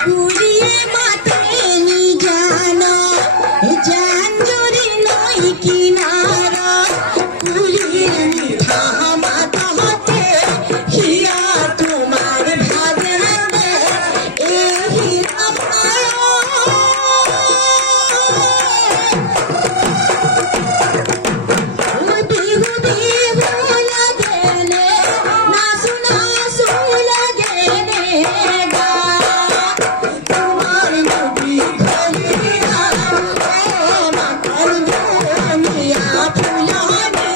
কুড়িয়ে মাঠে নি জানো জাঞ্জরি নই কিনারা কুড়িয়ে মিঠা মাথা হাতে হিয়া তোমার ভাগে এ হীরা বিহু বিহু লাগে নে নাচু নাচু লাগে নে গা তোমার নবী খলিয়া মাতার দুনিয়া ফুলানি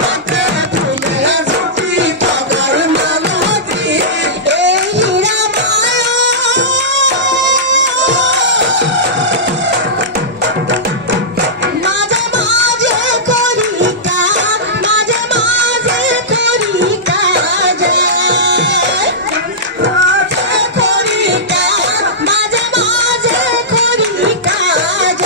তাতে ফুলে ফুটি পাগল মালতি এই হীরা মাঝে মাঝে করি কাজ মাঝে মাঝে করি কাজ করি কাজ মাঝে মাঝে করি কাজ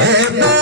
Hey,